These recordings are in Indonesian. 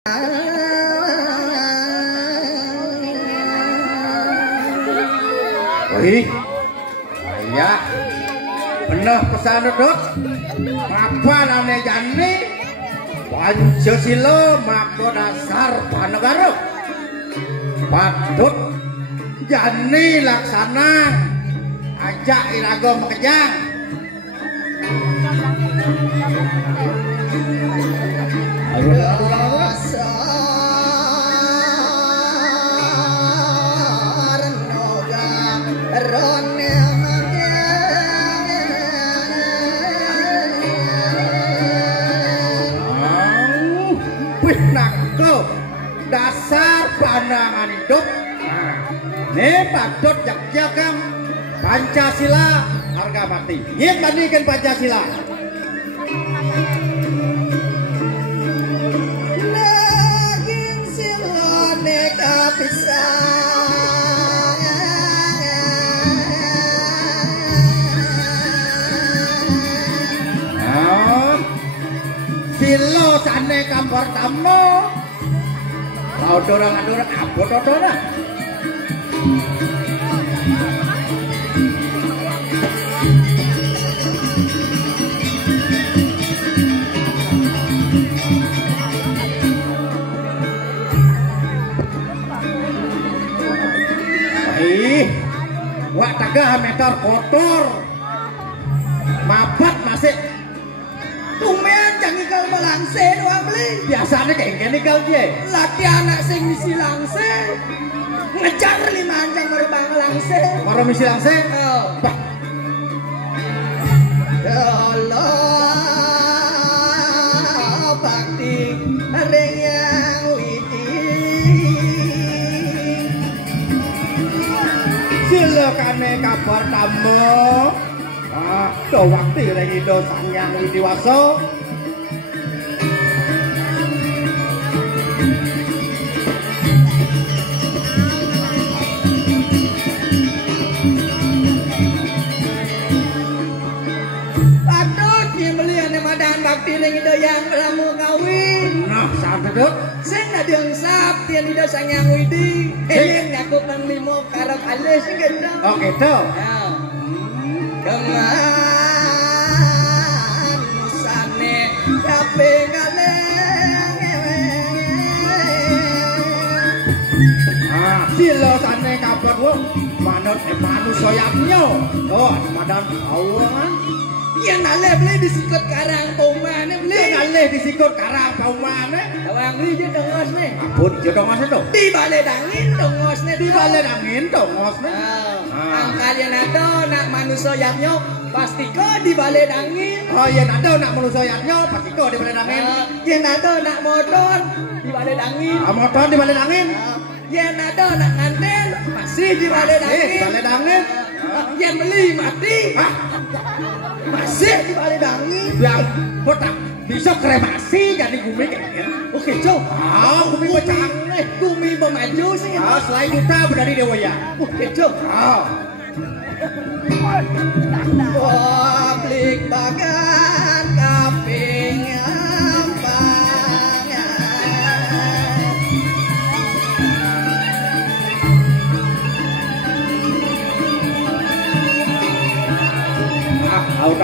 Wih, ya, bener pesan dok. Apa namanya Jani? Pancasila maka dasar panegara. Patut Jani laksana ajak irago mekejang. Dasar pandangan hidup. Ini patut jaga Pancasila harga mati. Ini bandingkan Pancasila. Naging sila nekapisa. Silo sane kampar tamu. Odorang-odorang apa odorang? Wak tagah meter kotor. Mapat masih Tumen jangan kau melangse doang beli. biasanya kayak gini kau je. Laki anak sing misi langse ngejar 5 jam merebang langse. Baru misi langsung. Bah. Ya Allah bakti ring yang widi. Silokane kabar tamu. Do waktu lagi do sangyang widiwaso. Bakti ring itu yang ramu kawin. Nah, saat itu saya nak diang sap tiang tidak sangyang widi. Nyakup nang limo karap alis gitu. oh gitu. Dengan sane tapi ngaleng. Silo sane kabar wo manut manusianya. Oh, madan awangan. Yang naleh beli disikut karang pomane beli. Ngalih disikut karang paumane. Awang beli je dongos nih. Abut je dongos itu. Di balai dangin dongos nih. Di balai angin dongos nih. Ang kalian ada nak manusia yang nyok pasti kau di balai dangin. Oh iya ada nak manusia yang nyok pasti kau di balai angin. Yang ada nak motor di balai dangin. Motor di balai angin. Yang ada nak nganten masih di balai dangin. Di balai angin. Yang beli mati. Masih di balai dangin. Yang botak bisa kremasi jadi gumi kayaknya. Oke cok. Gumi pecah. Gumi pemaju sih. Selain kita berani dewa ya. Oke cok. Publik bagan kaping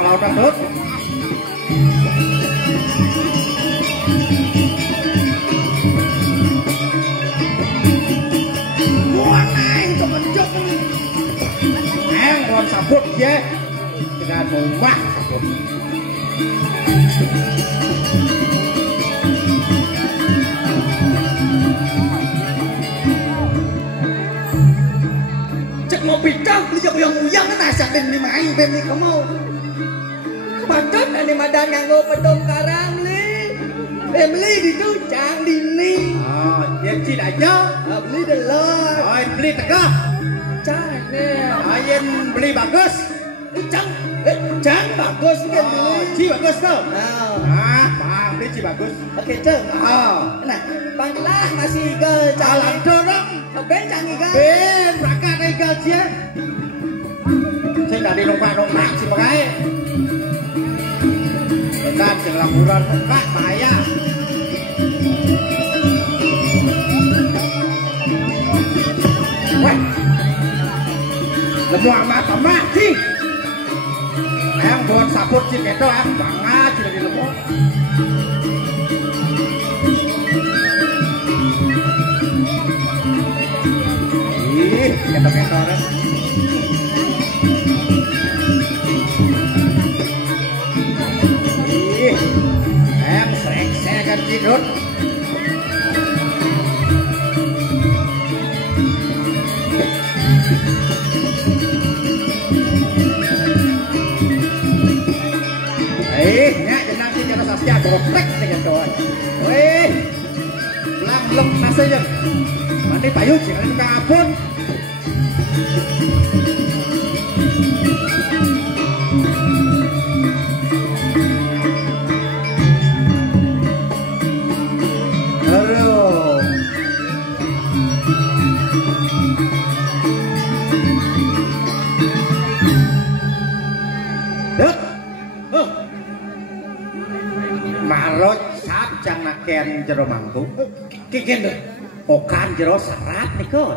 lautang tuh. Buang naik ke menjok. Mohon sabut ya. Dengan rumah sabut. Cek mau pitang, beli yang uyang kan asakin dimain beli kamu. Patut ada madan nganggo pedong karang li. Beli di tucang dini. Yang cid aja. Beli delor. Beli tegak. Cang nih. Yang beli bagus. Cang bagus kan beli. Ci bagus tuh. Bang beli ci bagus. Oke ceng. Nah, banglah masih ke jalan dorong. Ben canggih kan? Ben, berangkat naik gajian. Saya tadi nompak si pakai. Kan jangan laporan pak bahaya. Lemuang mata mati. Yang buat saput si keto yang banget sudah di lemuk. Ih, keto-keto kan. Ih, yang sering-sering kan tidur. Nya jenang si jana sasya gotek dengan kawan. Weh, belang belum masanya. Mandi payu jangan suka apun. Aduh. Dek. Marot sap jang naken jero mangkuk. Kiken deh. Okan jero sarap niko.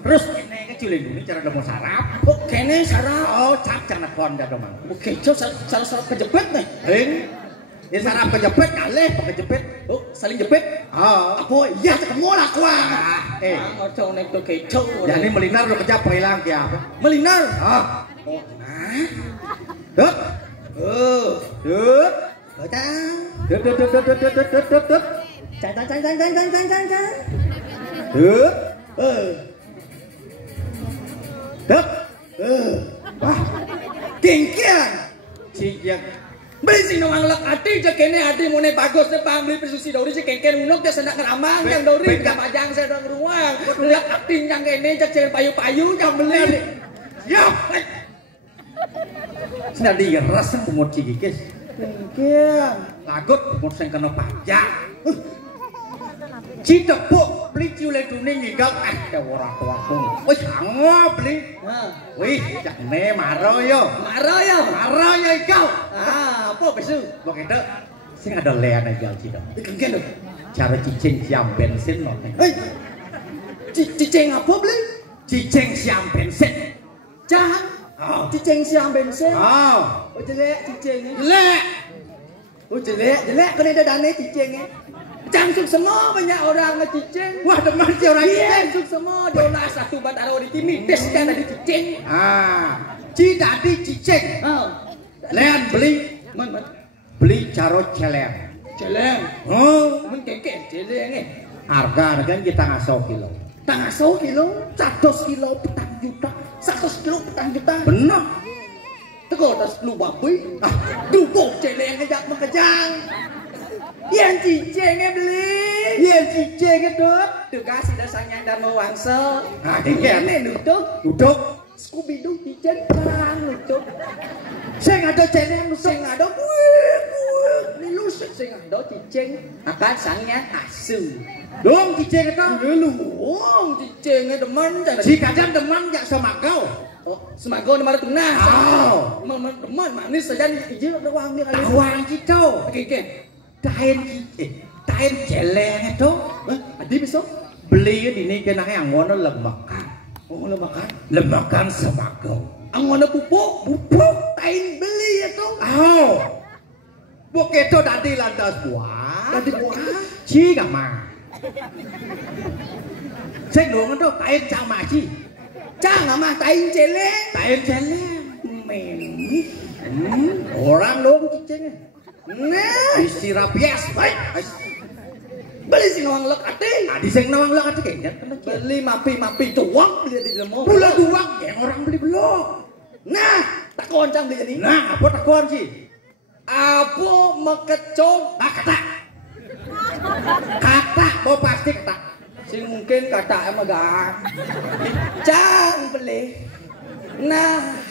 Terus kene ke Cilindung ini cara demo sarap. Kok kene sarap? Oh, sap jang nakon jero mangkuk. Oke, coba salah sarap kejepit nih. Ini sarap kejepit kalih kejepit. Oh, saling jepit. Apa iya ketemu lah gua. Ojo nek to keco. Jadi melinar lo kejap hilang ya. Melinar. Oh. Dut. Dut. Datang. Dut. Cang. Dut. Dut. Wah. Kengkian. Ciyek. Beli sing nang lek ati cek kene ati mone bagus teh pamli persusi dori cek kengken unuk teh sendak keramang yang dori ka pajang sedang ruang. Lek ati yang kene cek cek payu-payu jam beli. Ya. Sendak digeras kumut cigikis. Kengkian. Lagut kumut sing kena pajak. Citepuk beli ciule duning ninggal ada orang tuaku. Wis ango beli. Wih, jakne maro yo. Maro yo ikau. Apa besu? Kok itu sing ada lean aja cidok. Kengken lho. Cara cicing siam bensin loh. Cicing apa beli? Cicing siam bensin. Cah. Cicing siam bensin. Oh. Jelek cicingnya. Jelek. Jelek kena dadane cicingnya. Cangsuk semua banyak orang ngecicing. Wah, demen si orang cicing. Cangsuk semua dolar satu bataro di timides kan ada cicing. Cidadi cicing. Lean beli. Beli caro celeng. Celeng. Oh, men keke celeng harga kita ngaso kilo. Tangaso kilo, 100 kilo petang juta. 100 kilo petang juta. Bener. Teko tas lu babi. Dubuk celeng ngejak mengejang. Yang cicingnya beli. Yang cicingnya dot. Dikasih dasarnya dan mau wangsa. Ini duduk. Scooby-Doo cicing perang lucu. Saya ada celeng, saya ada buik. Ini lusuk saya ada cicing. Akan sangnya asu. Dong cicing itu. Luang cicingnya demen. Si kadang demen gak sama kau. Oh, semago ni malah tunas. Demen manis saja ni hijau ada wang ni kali. Wang gitu. Oke. Tain celeng itu. Adi besok beli di ini kena yang ngono lemakan. Oh lemakan. Lemakan semago. Angono pupuk. Tain beli itu. Buk itu tadi lantas buah. Tadi buah. Ci gak mah. Saya dong itu tain sama ci. Jangan mah tain celeng. Tain celeng. Orang dong cicingnya. Nah, istirahat bias baik. Beli sing nawang lek ati. Di sing nawang lek ati kayaknya. Beli mapi tuang beli di demo. Pula tuang yang orang beli belum. Nah, tak koncang beli jadi. Nah, apa tak kon sih? Apa mekecok? Kata, mau pasti kata. Sing mungkin kata emang gak. Cang beli. Nah.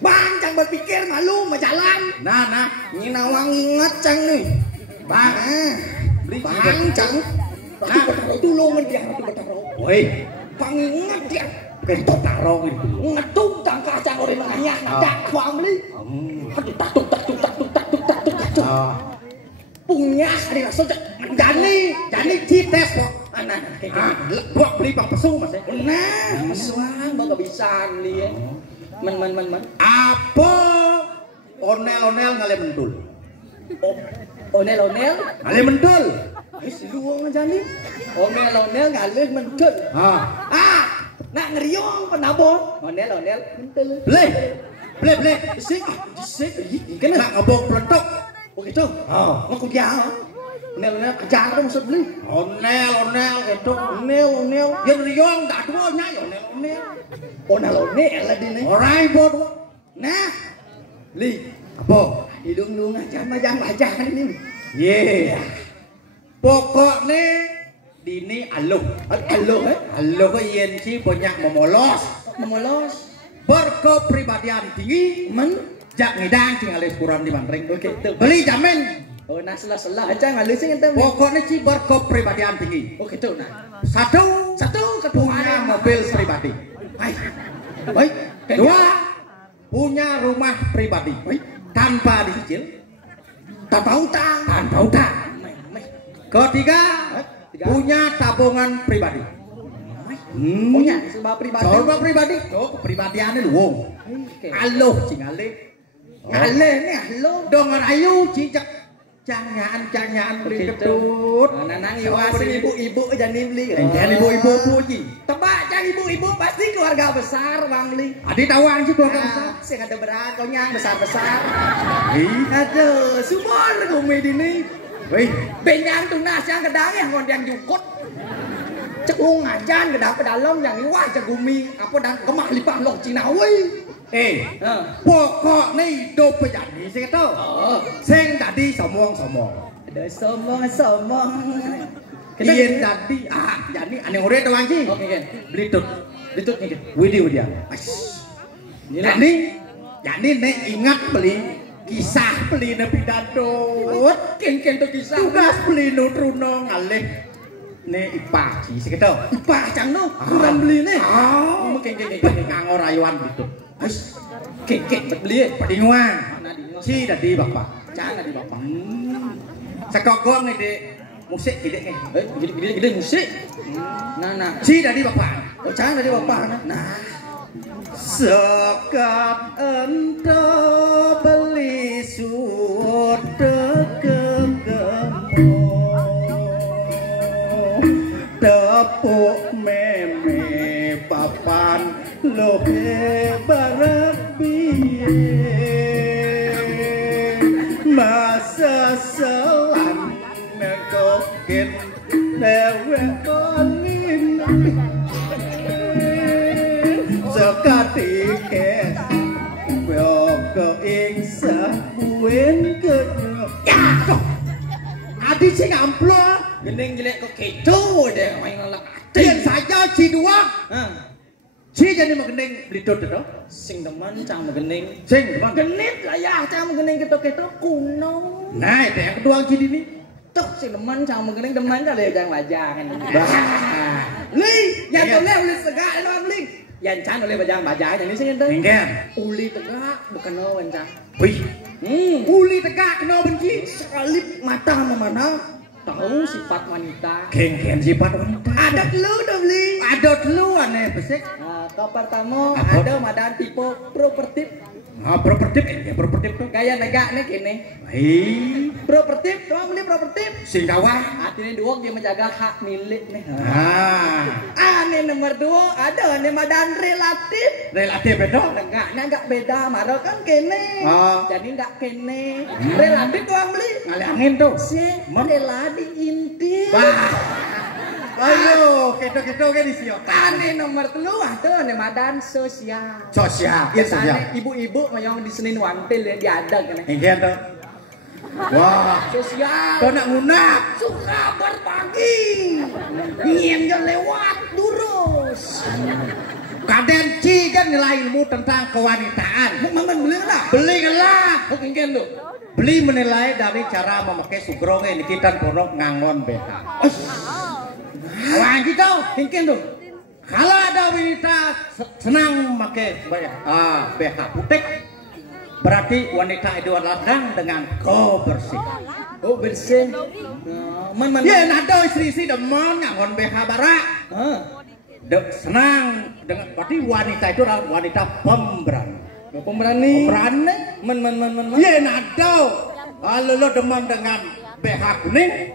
Bang, jangan berpikir malu mau jalan. Nah. Ini nawang ingat cang nih. Bang, bang cang. Ratu bertaruh tulungan dia, ratu bertaruh. Woi, bang ingat dia. Kentot taruh itu. Ngetung tangka cang orang nanya, ngajak bang beli. Aduh, tatuk. Punya hari rasa jani cites kok. Nah, buat beli pang pesu mas. nah, suang baga bisa li. Men. Apa onel ngale mendul? Onel. Ngale mendul. Si luang aja nih. Onel ngalih mendul. Nak ngeriong penabon. Onel mendul. Beli. Sik. Kena Nak ngabok pelentok. oh gitu. Mau kuliah. Onel kejar maksud beli. Onel gitu. Onel. Yang riong tak dua nyai onel. Onel lah di nih. Orang bodoh. Nah, li. Apa? Hidung lu ngajak baca ini. Ye. Pokoknya dini aluh. Aluh ko yen si banyak memolos. Berkepribadian tinggi. Jak ngidang sing alih kurang di Bandring. Oke, tuh. Beli jamin. Oh, nah selah aja ngalih sing ente. Pokoknya si berkepribadian tinggi. Oh, gitu nah. Satu punya mobil pribadi. Baik. Dua punya rumah pribadi. Tanpa dicicil. Tanpa utang. Ketiga punya tabungan pribadi. Punya sebab pribadi. Sebab pribadi. Oh, kepribadiannya lu. Aluh cing alih. Ngalih nih halo. Dongan ayu cicak. Canyaan beli ketut. Nang iwasin ibu-ibu aja nih beli. Jangan ibu-ibu puji. Tebak cang ibu-ibu pasti keluarga besar Bang Li. Adi tawang sih keluarga besar. Sing ada berat konyang besar-besar. Aduh, sumur gumi dini. Wih, Benyang tunas yang kedang yang ngondang jukut. Cek ngajan kedang ke dalam yang iwah cek gumi apa dan kemak lipat loh Cina woi. Pokoknya hidup penyanyi sih itu. Sing tadi somong. Ada somong. Ien tadi jadi aneh udah doang sih. Oke kan. Belitut nih. Widih dia. Jadi nek ingat beli kisah beli nepi dadut. Ken tuh kisah. Tugas beli nutruno ngalih. Nek ipah sih gitu. Ipah cang no. Kurang beli nih. Ken ngangor rayuan gitu. Ken beli. Padinguan. Si tadi bapak. Jangan di bapak. Sekokong nih dek. Musik gede nih. Gede musik. Nah. Si tadi bapak. Oh jangan tadi bapak. Nah. Sekat ento beli sude gegemo tepuk meme papan lohe barat biye masa selan negokin dewek olin sekatike boko ingsa buen kedua adi sing amplo Gening jelek kok kedo deh main ngelak. Dian saja si dua si jadi mengening belitut itu Sing teman cang gening. sing bang Genit lah ya cang gening keto kuno. nah itu yang kedua si ini Tuh sing teman cang gening teman kali jang lajangan. Li, yang boleh uli segak lo beli. Yang cang oleh bajang ini sing ente. enggak Uli tegak bukan lawan cang. wih uli tegak kena benci Sekali mata sama mana? Tahu sifat wanita. geng sifat wanita Ada lu dong beli. ada dulu aneh besek Kau pertama ada madan tipe propertif. propertif ya propertif tuh Gaya negak nih kini. Propertif, doang beli propertif. sing kawah Artinya dua dia menjaga hak milik nih. Nih nomor 2 ada nih madan relatif. relatif itu Negaknya enggak beda, marah kan kene. Jadi enggak kene. Relatif doang beli. ngalih angin tuh Si rela diintip. ayo keto kan disio Ane nomor 3 ada nih madan sosial. sosial iya sosial Biasanya ibu-ibu yang di Senin Wantil ya diada kan. enggak tuh wah Sosial. kau nak ngunak Suka berbagi. Ngiem yang lewat lurus. kadang ci kan nilai ilmu tentang kewanitaan Mangan beli lah. beli lah Oke kan lo. beli menilai dari cara memakai sugrong ini kita porok ngangon BH awang gitu Mungkin tuh. kalau ada wanita senang memakai BH putih berarti wanita itu adalah dengan kebersihan Oh bersih. Man. Ye nado istri demen ngangon BH barak. Senang dengan berarti wanita itu adalah wanita pemberani. Pemberani. Pemberani. Man. Ye nado. Kalau lo demen dengan BH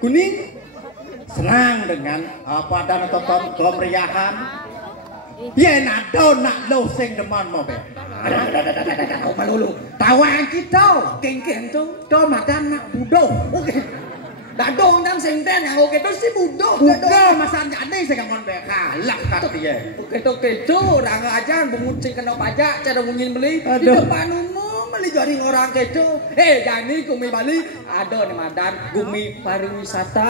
kuning, senang dengan padan atau kemeriahan. Ye nado nak lo sing demen mau be. Kau malu. Tawang kita, Keng tu. do madan nak budo. Oke. Dadong nang senten yang oke tu si budo. Budo masan jadi sing ngon BH. Lah kat dia. Oke tu orang aja mengucing kena pajak cara mungkin beli di Aduh. depan umum beli jaring orang keco. Jani gumi Bali ada nih madan gumi pariwisata.